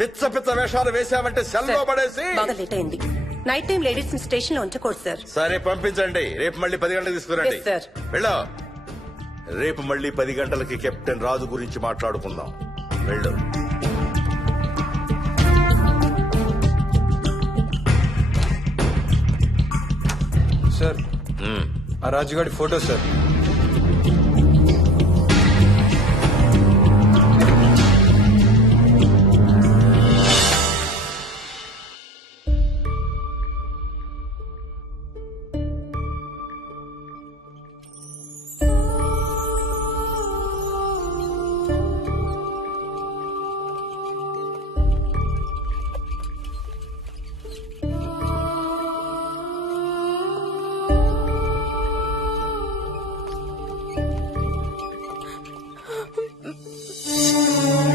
పిచ్చ పిచ్చ వేషాలు వేసామంటే సెల్లో పడేసి. బాగా లేట్ అయింది. నైట్ టైం లేడీస్ ని స్టేషన్ లో ఉంచకూడదు సార్. సరే పంపించండి, రేపు మళ్ళీ 10 గంటలకు తీసుకురండి. Yes, sir. వెళ్ళు. రేపు మళ్ళీ 10 గంటలకి కెప్టెన్ రాజు గురించి మాట్లాడుకుందాం. వెళ్ళు. సార్ ఆ రాజుగాడి ఫోటో సార్.